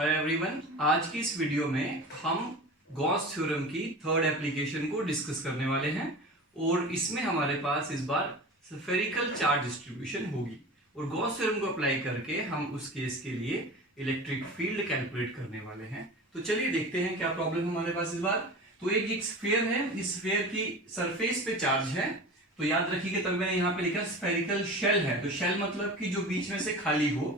Hi everyone, आज की इस वीडियो में हम गॉस थ्योरम की थर्ड एप्लीकेशन को डिस्कस करने वाले हैं और इसमें हमारे पास इस बार स्फेरिकल चार्ज डिस्ट्रीब्यूशन होगी और गॉस थ्योरम को अप्लाई करके हम उस केस के लिए इलेक्ट्रिक फील्ड कैलकुलेट करने वाले हैं। तो चलिए देखते हैं क्या प्रॉब्लम हमारे पास इस बार। तो एक स्फीयर है, इस स्फीयर की सरफेस पे चार्ज है, तो याद रखिएगा तब मैंने यहाँ पे लिखा स्फेरिकल शेल है। तो शेल मतलब कि जो बीच में से खाली हो,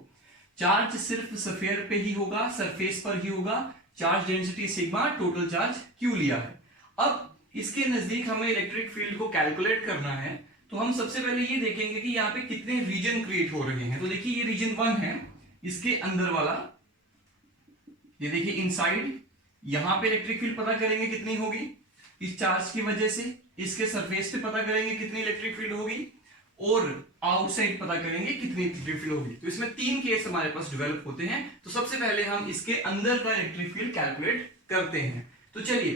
चार्ज सिर्फ स्फीयर पे ही होगा, सरफेस पर ही होगा, charge density sigma, total charge Q लिया है। अब इसके नजदीक हमें इलेक्ट्रिक फील्ड को कैलकुलेट करना है, तो हम सबसे पहले ये देखेंगे कि यहाँ पे कितने रीजन क्रिएट हो रहे हैं। तो देखिए ये रीजन 1 है, इसके अंदर वाला, ये देखिए इनसाइड, यहां पे इलेक्ट्रिक फील्ड पता करेंगे कितनी होगी इस चार्ज की वजह से, इसके सरफेस पे पता करेंगे कितनी इलेक्ट्रिक फील्ड होगी और आउटसाइड पता करेंगे कितनी इलेक्ट्रिक फील्ड होगी। तो इसमें 3 केस हमारे पास डेवलप होते हैं। तो सबसे पहले हम इसके अंदर का इलेक्ट्रिक फील्ड कैलकुलेट करते हैं। तो चलिए,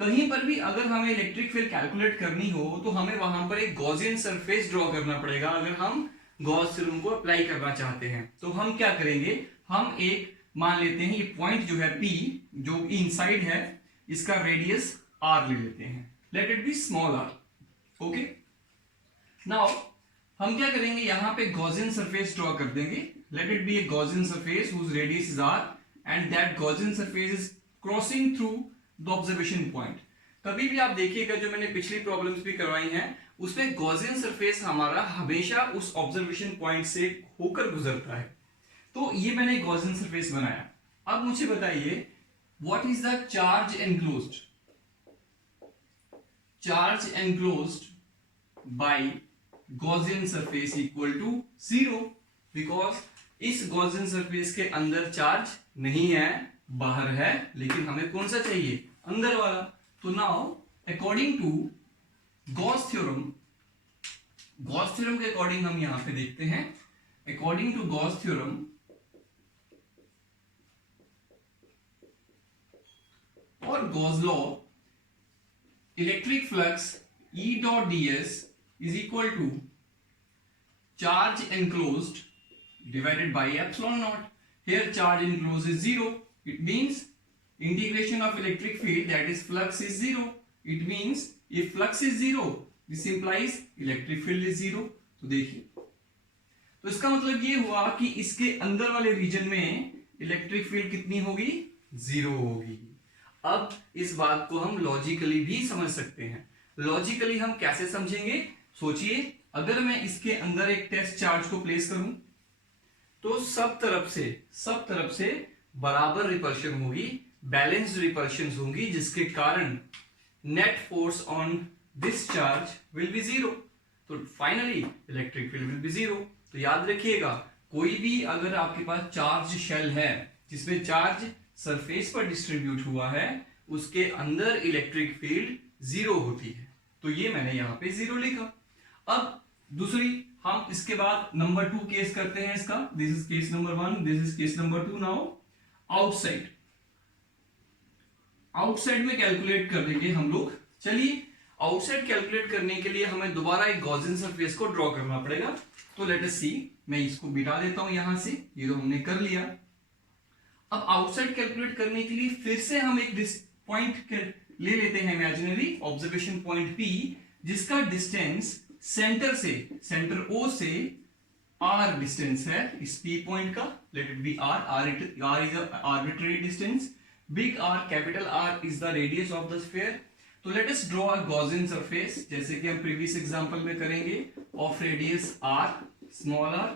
कहीं पर भी अगर हमें इलेक्ट्रिक फील्ड कैलकुलेट करनी हो तो हमें वहां पर एक गॉसियन सरफेस ड्रॉ करना पड़ेगा। अगर हम गॉस थ्योरम को अप्लाई करना चाहते हैं तो हम क्या करेंगे, हम एक मान लेते हैं ये पॉइंट जो है P, जो इनसाइड है, इसका रेडियस R ले लेते हैं, late it B small r। Okay, now हम क्या करेंगे, यहां पे गॉसियन सरफेस ड्रॉ कर देंगे, let it be a Gaussian surface whose radius is r and that Gaussian surface is crossing through the observation point. कभी भी आप देखिएगा, जो मैंने पिछली प्रॉब्लम्स भी करवाई हैं उसमें गॉसियन सरफेस हमारा हमेशा उस ऑब्जर्वेशन पॉइंट से होकर गुजरता है। तो ये मैंने गॉसियन सरफेस बनाया। अब मुझे बताइए what is the charge enclosed. Charge enclosed by Gaussian surface equal to 0, because इस गॉसियन सरफेस के अंदर चार्ज नहीं है, बाहर है, लेकिन हमें कौन सा चाहिए, अंदर वाला। तो now according to Gauss theorem, Gauss theorem के अकॉर्डिंग हम यहां पे देखते हैं, अकॉर्डिंग टू गॉस थ्योरम और Gauss law, electric flux E dot ds is equal to charge enclosed divided by epsilon naught. Here charge enclosed is 0. It means integration of electric field, that is flux, is 0. It means if flux is 0, this implies electric field is 0. तो देखिए, तो इसका मतलब ये हुआ कि इसके अंदर वाले रीजन में इलेक्ट्रिक फील्ड कितनी होगी, 0 होगी। अब इस बात को हम लॉजिकली भी समझ सकते हैं। लॉजिकली हम कैसे समझेंगे, सोचिए, अगर मैं इसके अंदर एक टेस्ट चार्ज को प्लेस करूं तो सब तरफ से बराबर रिपल्शन होगी, बैलेंस्ड रिपल्शन होंगी, जिसके कारण net force on this charge will be 0। तो finally electric field will be 0। तो याद रखिएगा, कोई भी अगर आपके पास चार्ज शेल है जिसमें चार्ज सरफेस पर डिस्ट्रीब्यूट हुआ है, उसके अंदर इलेक्ट्रिक फील्ड 0 होती है। तो ये मैंने यहां पे 0 लिखा। अब दूसरी, हम इसके बाद नंबर 2 केस करते हैं इसका। This is case number 1, this is case number 2। Now outside, outside में कैलकुलेट कर देंगे हम लोग। चलिए, आउटसाइड कैलकुलेट करने के लिए हमें दोबारा एक गॉसियन सरफेस को ड्रॉ करना पड़ेगा। तो लेट अस सी, मैं इसको मिटा देता हूं यहां से, ये तो हमने कर लिया। अब आउटसाइड कैलकुलेट करने के लिए फिर से हम एक पॉइंट ले लेते हैं, इमेजिनरी ऑब्जर्वेशन पॉइंट P, जिसका डिस्टेंस सेंटर से, सेंटर O से R डिस्टेंस है इस P पॉइंट का, let it be R। R is arbitrary distance, big R, capital R is the radius of the sphere. तो let us draw a Gaussian surface, जैसे कि हम previous example में करेंगे, of radius R, small r,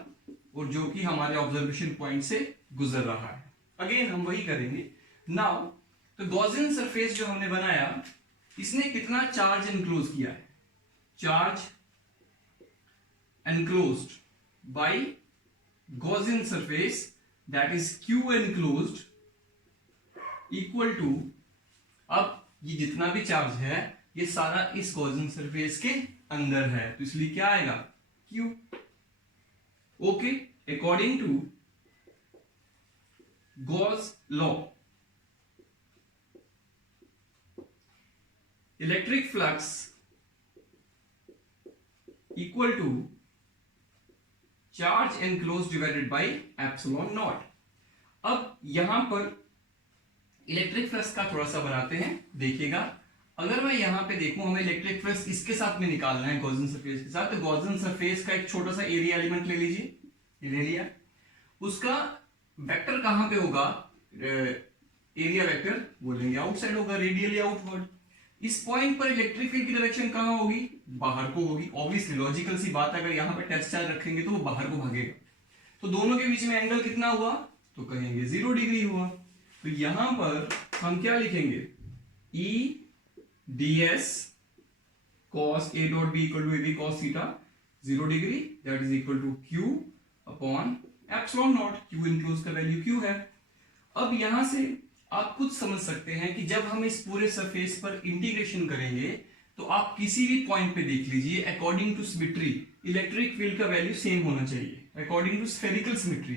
और जो कि हमारे ऑब्जर्वेशन पॉइंट से गुजर रहा है। अगेन हम वही करेंगे। नाउ तो गॉसियन सरफेस जो हमने बनाया, इसने कितना चार्ज एनक्लोज किया है, charge enclosed by Gaussian surface, that is Q enclosed equal to, अब ये जितना भी चार्ज है ये सारा इस Gaussian surface के अंदर है, तो इसलिए क्या आएगा, Q। Okay, according to Gauss law, electric flux equal to charge enclose divided by epsilon naught. अब यहां पर इलेक्ट्रिक फ्लक्स का थोड़ा सा बनाते हैं, देखिएगा। अगर मैं यहां पे देखूं, हमें इलेक्ट्रिक फ्लक्स इसके साथ में निकालना है, गॉसियन सरफेस के साथ, तो गॉसियन सरफेस का एक छोटा सा एरिया एलिमेंट ले लीजिए, ये ले लिया। उसका वेक्टर कहां पे होगा, एरिया वेक्टर बोलेंगे आउटसाइड होगा, रेडियली आउटवर्ड। इस पॉइंट पर इलेक्ट्रिक फील्ड की डायरेक्शन कहां होगी, बाहर को होगी। ऑब्वियसली लॉजिकल सी बात है, अगर यहां पे टेस्ट चार्ज रखेंगे तो वो बाहर को भागेगा। तो दोनों के बीच में एंगल कितना हुआ, तो कहेंगे 0 डिग्री हुआ। तो यहां पर हम क्या लिखेंगे, ई ds cos a dot b equal to ab cos theta 0 degree, that is equal to q upon epsilon naught। q enclose का वैल्यू q है। अब यहां से आप खुद समझ सकते हैं कि जब हम इस पूरे सरफेस पर इंटीग्रेशन करेंगे तो आप किसी भी पॉइंट पे देख लीजिए, according to symmetry electric field का वैल्यू सेम होना चाहिए। According to spherical symmetry,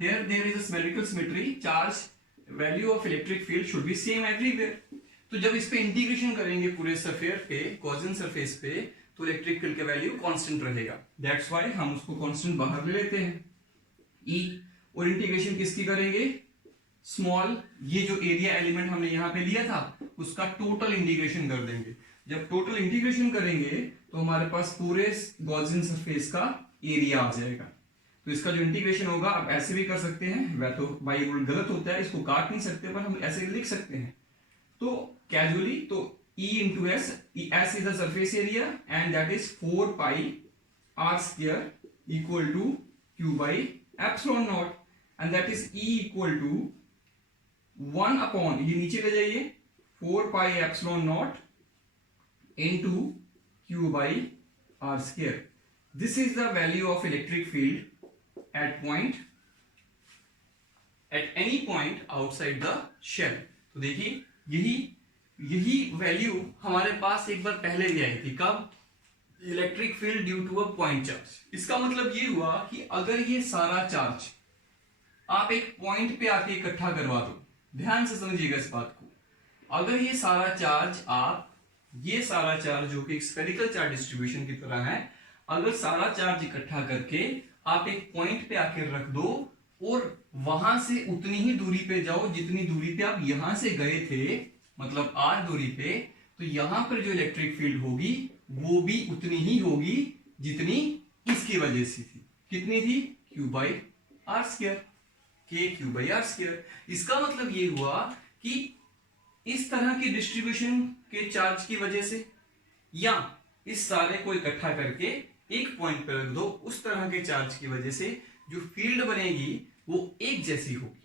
here there is a spherical symmetry, charge value of electric field should be same everywhere. तो जब इस पे इंटीग्रेशन करेंगे पूरे सरफेस पे, गॉसियन सरफेस पे, तो इलेक्ट्रिक फील्ड का वैल्यू कांस्टेंट रहेगा। दैट्स व्हाई हम उसको कांस्टेंट बाहर ले लेते हैं, ई। और इंटीग्रेशन किसकी करेंगे, स्मॉल, ये जो एरिया एलिमेंट हमने यहां पे लिया था उसका टोटल इंटीग्रेशन कर देंगे। जब टोटल इंटीग्रेशन करेंगे तो हमारे पास पूरे गॉसियन सरफेस का एरिया आ जाएगा। तो इसका जो इंटीग्रेशन होगा, आप ऐसे भी कर सकते हैं, वह तो बाई रूल गलत होता है, इसको काट नहीं सकते, पर हम ऐसे लिख सकते हैं। तो कैजुअली, तो E into S, S is the surface area and that is 4 pi r square equal to Q by epsilon naught, and that is E equal to 1 upon, ये नीचे ले जाइए, 4 pi epsilon naught into Q by r square. This is the value of electric field at any point outside the shell. तो देखिए यही value हमारे पास एक बार पहले भी आई थी, कब, electric field due to a point charge. इसका मतलब ये हुआ कि अगर ये सारा चार्ज आप एक पॉइंट पे आके इकट्ठा करवा दो, ध्यान से समझिएगा इस बात को, अगर ये सारा चार्ज जो कि स्फेरिकल चार्ज डिस्ट्रीब्यूशन की तरह है, अगर सारा चार्ज इकट्ठा करके आप एक पॉइंट पे आके रख दो और वहां से उतनी ही दूरी पे जाओ जितनी दूरी पे आप यहां से गए थे, मतलब r दूरी पे, तो यहां पर जो इलेक्ट्रिक फील्ड होगी वो भी उतनी ही होगी जितनी इसकी वजह से थी। कितनी थी, q बाई आर स्क्वायर, के q बाई आर स्क्वायर। इसका मतलब ये हुआ कि इस तरह की डिस्ट्रीब्यूशन के चार्ज की वजह से, या इस सारे को इकट्ठा करके एक पॉइंट पर रख दो, उस तरह के चार्ज की वजह से जो फील्ड बनेगी वो एक जैसी होगी,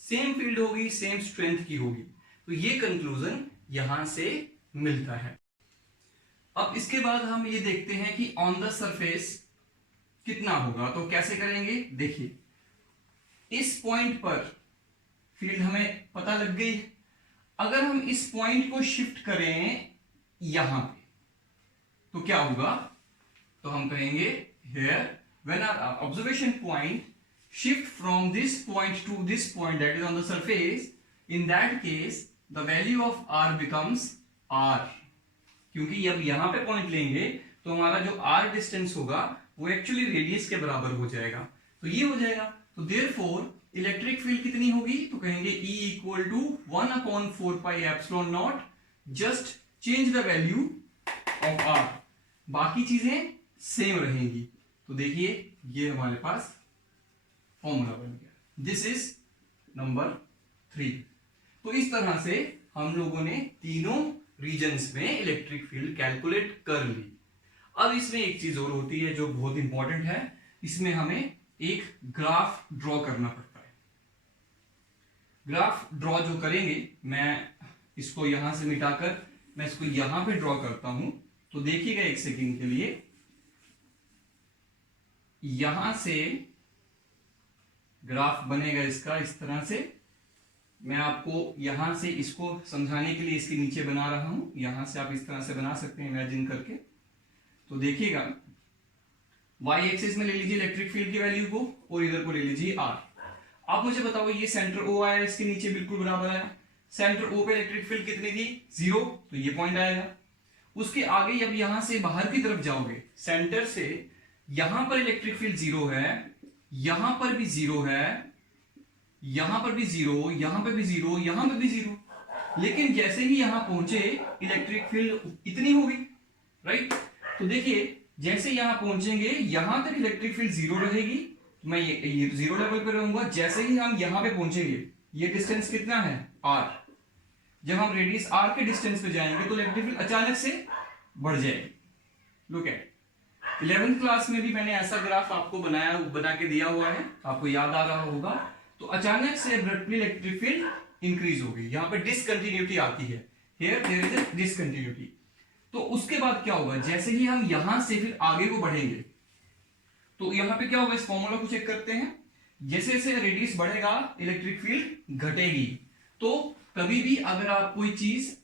सेम फील्ड होगी, सेम स्ट्रेंथ की होगी। तो ये कंक्लूजन यहां से मिलता है। अब इसके बाद हम ये देखते हैं कि ऑन द सरफेस कितना होगा। तो कैसे करेंगे, देखिए, इस पॉइंट पर फील्ड हमें पता लग गई। अगर हम इस पॉइंट को शिफ्ट करें यहां पे तो क्या होगा, तो हम कहेंगे here when our observation point shift from this point to this point that is on the surface, in that case the value of r becomes r, क्योंकि अब यहां पे पॉइंट लेंगे तो हमारा जो r डिस्टेंस होगा वो एक्चुअली रेडियस के बराबर हो जाएगा, तो ये हो जाएगा। तो देयरफॉर इलेक्ट्रिक फील्ड कितनी होगी, तो कहेंगे E equal to 1/4 pi epsilon naught, just change the value of r, बाकी चीजें सेम रहेंगी। तो देखिए ये हमारे पास फॉर्मूला बन गया, दिस इज नंबर 3। तो इस तरह से हम लोगों ने तीनों रीजन्स में इलेक्ट्रिक फील्ड कैलकुलेट कर ली। अब इसमें एक चीज और होती है जो बहुत इंपॉर्टेंट है, इसमें हमें एक ग्राफ ड्रॉ करना पड़ता है। ग्राफ ड्रॉ जो करेंगे, मैं इसको यहां से मिटाकर मैं इसको यहां पे ड्रॉ करता हूं, तो देखिएगा एक सेकंड के लिए, यहां से ग्राफ बनेगा इसका इस तरह से। मैं आपको यहां से इसको समझाने के लिए इसके नीचे बना रहा हूं, यहां से आप इस तरह से बना सकते हैं इमेजिन करके। तो देखिएगा वाई एक्सिस में ले लीजिए इलेक्ट्रिक फील्ड की वैल्यू को और इधर को ले लीजिए आर। आप मुझे बताओ, ये सेंटर ओ आया, इसके नीचे बिल्कुल बराबर आया, सेंटर ओ पे इलेक्ट्रिक फील्ड कितनी थी, 0, तो ये पॉइंट आएगा। उसके आगे जब यहां से बाहर की तरफ जाओगे, सेंटर से यहां पर इलेक्ट्रिक फील्ड 0 है, यहां पर भी 0 है, यहां पर भी जीरो, यहां पर भी जीरो, यहां पर भी जीरो। लेकिन जैसे ही यहां पहुंचे इलेक्ट्रिक फील्ड इतनी होगी, राइट। तो देखिए जैसे यहां पहुंचेंगे यहां तक इलेक्ट्रिक फील्ड जीरो रहेगी, मैं ये जीरो लेवल पे रहूंगा। जैसे ही हम यहां पे पहुंचेंगे, ये डिस्टेंस कितना है r, जब हम रेडियस r के डिस्टेंस पे जाएंगे तो इलेक्ट्रिक फील्ड अचानक से बढ़ जाएगी। लुक एट 11th क्लास में भी मैंने ऐसा ग्राफ आपको बना के दिया हुआ है, आपको याद आ रहा होगा। तो अचानक से अब्रप्टली इलेक्ट्रिक फील्ड इंक्रीज होगी, यहां पे डिसकंटिन्यूटी आती है, here there is a discontinuity. तो उसके बाद क्या होगा, जैसे ही हम यहां से फिर आगे को बढ़ेंगे तो यहां पे क्या होगा, इस फॉर्मूला को चेक करते हैं। जैसे जैसे रेडियस बढ़ेगा इलेक्ट्रिक फील्ड घटेगी। तो कभी भी अगर आप कोई चीज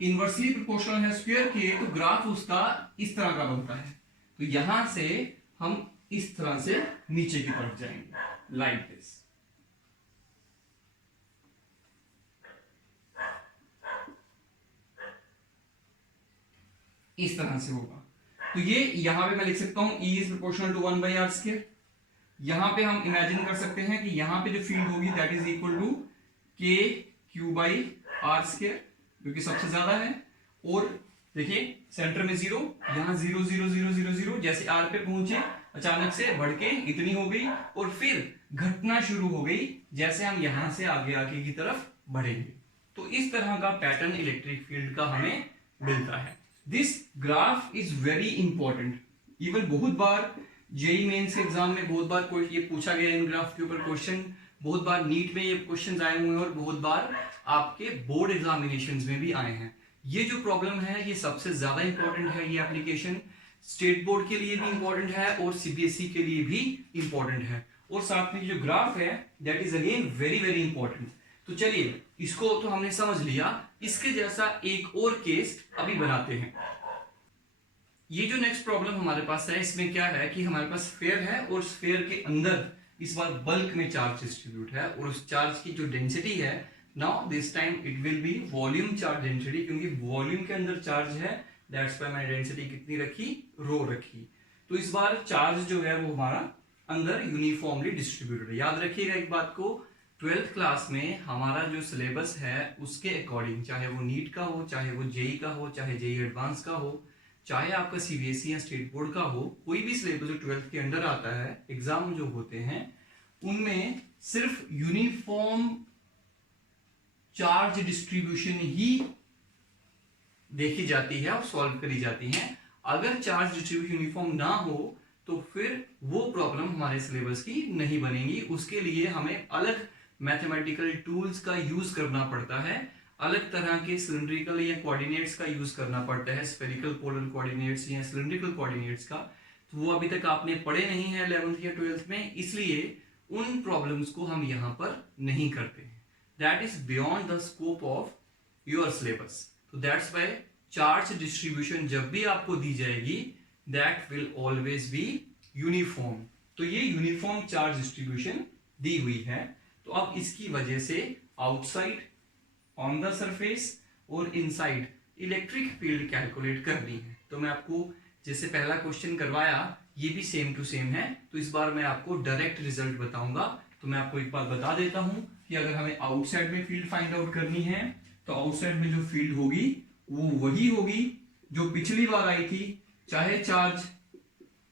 इनवर्सली प्रोपोर्शनल है स्क्वायर के, तो ग्राफ उसका इस तरह का बनता है। तो यहां से हम इस तरह से नीचे की तरफ जाएंगे, लाइक दिस। इस तरह से होगा। तो ये यहां पे मैं लिख सकता हूं E is proportional to 1/r²। यहां पे हम इमेजिन कर सकते हैं कि यहां पे जो फील्ड होगी that is equal to KQ/r², जो कि सबसे ज्यादा है। और देखिए सेंटर में जीरो, यहां 0 0 0 0 0, जैसे r पे पहुंचे अचानक से बढ़ के इतनी हो गई और फिर घटना शुरू हो गई जैसे हम यहां से आगे आगे की तरफ बढ़ेंगे। तो इस तरह का पैटर्न इलेक्ट्रिक फील्ड का हमें मिलता है। This graph is very important. Even बहुत बार जेई मेंस के एग्जाम में बहुत बार कोई ये पूछा गया, इन ग्राफ के ऊपर क्वेश्चन, बहुत बार नीट में ये क्वेश्चन आए हुए हैं और बहुत बार आपके बोर्ड एग्जामिनेशंस में भी आए हैं। ये जो प्रॉब्लम है ये सबसे ज्यादा इंपॉर्टेंट है। ये एप्लीकेशन स्टेट बोर्ड के लिए भी इंपॉर्टेंट है और सीबीएसई के लिए भी इंपॉर्टेंट है। और साथ में जो ग्राफ है that is again very very important. तो चलिए इसको तो हमने समझ लिया, इसके जैसा एक और केस अभी बनाते हैं। ये जो नेक्स्ट प्रॉब्लम हमारे पास है, इसमें क्या है कि हमारे पास स्फीयर है और स्फीयर के अंदर इस बार बल्क में चार्ज डिस्ट्रीब्यूट है और उस चार्ज की जो डेंसिटी है, now this time it will be volume charge density, क्योंकि वॉल्यूम के अंदर चार्ज है, दैट्स व्हाई मैंने डेंसिटी कितनी रखी, रो रखी। तो इस बार चार्ज जो है वो हमारा अंदर यूनिफॉर्मली डिस्ट्रीब्यूटेड है। याद रखिएगा एक बात को, 12th क्लास में हमारा जो सिलेबस है उसके अकॉर्डिंग, चाहे वो नीट का हो, चाहे वो जेई का हो, चाहे जेई एडवांस का हो, चाहे आपका सीबीएसई या स्टेट बोर्ड का हो, कोई भी सिलेबस जो 12th के अंडर आता है, एग्जाम जो होते हैं उनमें सिर्फ यूनिफॉर्म चार्ज डिस्ट्रीब्यूशन ही देखी जाती है और सॉल्व करी जाती है। अगर चार्ज डिस्ट्रीब्यूशन यूनिफॉर्म ना हो तो फिर वो प्रॉब्लम हमारे सिलेबस की नहीं बनेगी। उसके लिए हमें अलग मैथमेटिकल टूल्स का यूज करना पड़ता है, अलग तरह के सिलिंड्रिकल या कोऑर्डिनेट्स का यूज करना पड़ता है, स्फेरिकल पोलर कोऑर्डिनेट्स या सिलिंड्रिकल कोऑर्डिनेट्स का। तो वो अभी तक आपने पढ़े नहीं है 11th या 12th में, इसलिए उन प्रॉब्लम्स को हम यहां पर नहीं करते हैं। That is beyond the scope of your syllabus. तो दैट्स व्हाई चार्ज डिस्ट्रीब्यूशन जब भी आपको दी जाएगी that will always be uniform. तो ये यूनिफॉर्म चार्ज डिस्ट्रीब्यूशन दी हुई है। तो अब इसकी वजह से आउटसाइड, ऑन द सरफेस और इनसाइड इलेक्ट्रिक फील्ड कैलकुलेट करनी है। तो मैं आपको जैसे पहला क्वेश्चन करवाया ये भी सेम टू सेम है। तो इस बार मैं आपको डायरेक्ट रिजल्ट बताऊंगा। तो मैं आपको एक बात बता देता हूं कि अगर हमें आउटसाइड में फील्ड फाइंड आउट करनी है तो आउटसाइड में जो फील्ड होगी वो वही होगी जो पिछली बार आई थी, चाहे चार्ज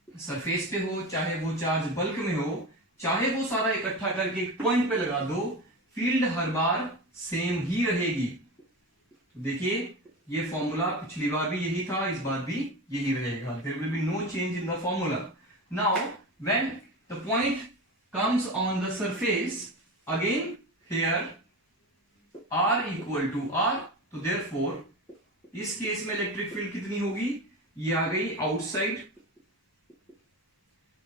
सरफेस पे हो, चाहे वो चार्ज बल्क में हो, चाहे वो सारा इकट्ठा करके एक पॉइंट पे लगा दो, फील्ड हर बार सेम ही रहेगी। तो देखिए ये फॉर्मूला पिछली बार भी यही था, इस बार भी यही रहेगा। There will be no change in the formula. Now when the point comes on the surface, again here r equal to r, तो देयरफॉर इस केस में इलेक्ट्रिक फील्ड कितनी होगी, ये आ गई आउटसाइड,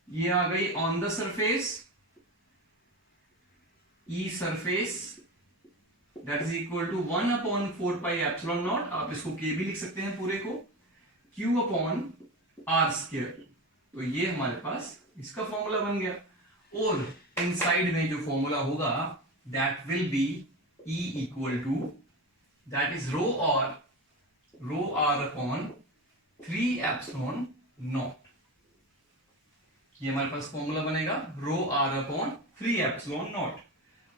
ये आ गई on the surface, E surface that is equal to 1/4πε0, आप इसको k भी लिख सकते हैं पूरे को, Q/r²। तो ये हमारे पास इसका फॉर्मूला बन गया। और इनसाइड में जो फॉर्मूला होगा that will be E equal to that is rho r/3ε0। ये हमारे पास फॉर्मूला बनेगा रो r/3ε0। 3 epsilon not.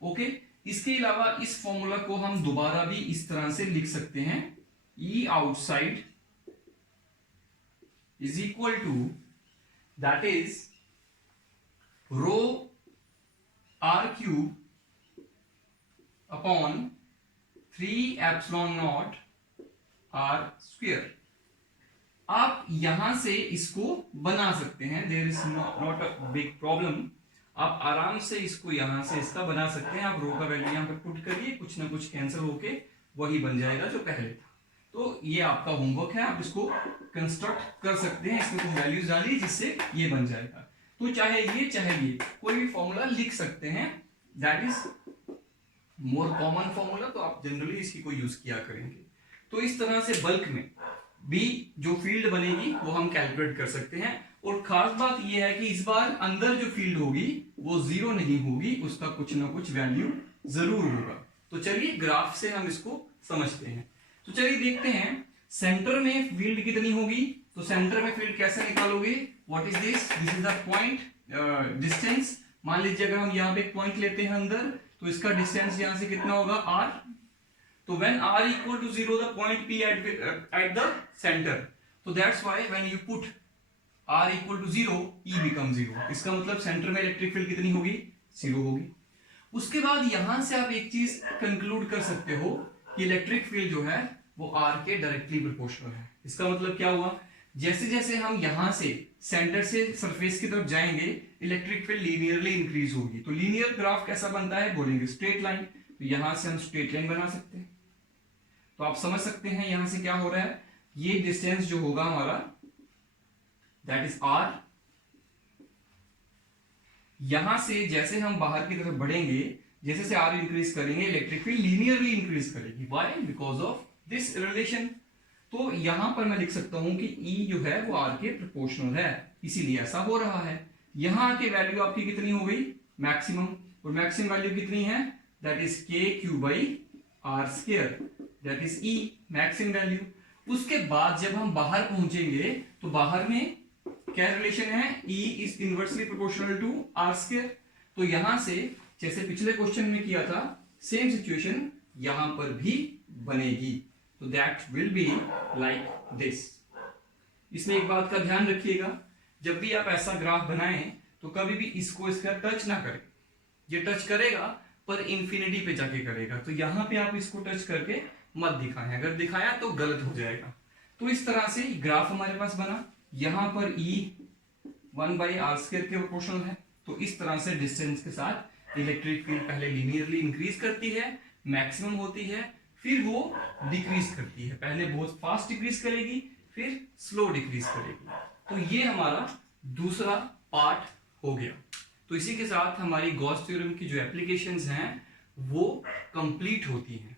ओके, इसके अलावा इस फॉर्मूला को हम दोबारा भी इस तरह से लिख सकते हैं, E outside is equal to that is rho r cube upon 3 epsilon naught r square. आप यहां से इसको बना सकते हैं, there is not a big problem. आप आराम से इसको यहां से इसका बना सकते हैं। आप रो का वैल्यू यहां पर पुट करिए, कुछ ना कुछ कैंसिल होके वही बन जाएगा जो पहले था। तो ये आपका होमवर्क है, आप इसको कंस्ट्रक्ट कर सकते हैं, इसमें कुछ वैल्यूज डालिए जिससे ये बन जाएगा। तो चाहे ये कोई भी फॉर्मूला लिख सकते हैं, that is more common formula, तो आप जनरली इसकी कोई यूज किया करेंगे। तो इस तरह से बल्क में भी जो फील्ड बनेगी वो हम कैलकुलेट कर सकते हैं। और खास बात यह है कि इस बार अंदर जो फील्ड होगी वो जीरो नहीं होगी, उसका कुछ ना कुछ वैल्यू जरूर होगा। तो चलिए ग्राफ से हम इसको समझते हैं। तो चलिए देखते हैं सेंटर में फील्ड कितनी होगी। तो सेंटर में फील्ड कैसे निकालोगे, what is this, this is the point distance. मान लीजिए अगर हम यहाँ पे एक पॉइंट लेते हैं अंदर, तो इसका डिस्टेंस यहां से कितना होगा, r। तो when r equal to 0 the point p at the center, so that's why when you put r equal to 0 e becomes 0। इसका मतलब सेंटर में इलेक्ट्रिक फील्ड कितनी होगी, 0 होगी। उसके बाद यहां से आप एक चीज कंक्लूड कर सकते हो कि इलेक्ट्रिक फील्ड जो है वो r के डायरेक्टली प्रोपोर्शनल है। इसका मतलब क्या हुआ, जैसे जैसे हम यहां से सेंटर से सरफेस की तरफ जाएंगे इलेक्ट्रिक फील्ड लीनियरली इंक्रीज होगी। तो लीनियर ग्राफ कैसा बनता है, बोलेंगे स्ट्रेट लाइन। तो यहां से हम स्ट्रेट लाइन बना सकते हैं। तो आप समझ सकते हैं यहां से क्या हो रहा है, ये डिस्टेंस जो होगा हमारा दैट इज r। यहां से जैसे हम बाहर की तरफ बढ़ेंगे, जैसे से r इंक्रीज करेंगे इलेक्ट्रिक फील्ड लीनियरली इंक्रीज करेगी। Why, because of this relation. तो यहां पर मैं लिख सकता हूं कि E जो है वो r के प्रोपोर्शनल है, इसीलिए ऐसा हो रहा है। यहां की वैल्यू आपकी कितनी हो गई, मैक्सिमम। और मैक्सिमम वैल्यू कितनी है, that is k Q by r square, that is E maximum value. उसके बाद जब हम बाहर पहुंचेंगे तो बाहर में क्या रिलेशन है, E is inversely proportional to r square. तो यहां से जैसे पिछले क्वेश्चन में किया था, सेम सिचुएशन यहां पर भी बनेगी। तो that will be like this. इसमें एक बात का ध्यान रखिएगा, जब भी आप ऐसा ग्राफ बनाएं तो कभी भी इसको इसका टच ना करें। ये टच करेगा पर इंफिनिटी पे जाके करेगा, तो यहां पे आप इसको टच करके मत दिखाएं, अगर दिखाया तो गलत हो जाएगा। तो इस तरह से ग्राफ हमारे पास बना, यहां पर E 1/r स्क्वायर के प्रोपोर्शनल है। तो इस तरह से डिस्टेंस के साथ इलेक्ट्रिक फील्ड पहले लीनियरली इंक्रीज करती है, मैक्सिमम होती है, फिर वो डिक्रीज करती है। पहले बहुत फास्ट डिक्रीज करेगी, फिर स्लो डिक्रीज करेगी। तो ये हमारा दूसरा पार्ट हो गया। तो इसी के साथ हमारी गॉस थ्योरम की जो एप्लीकेशंस हैं वो कंप्लीट होती हैं।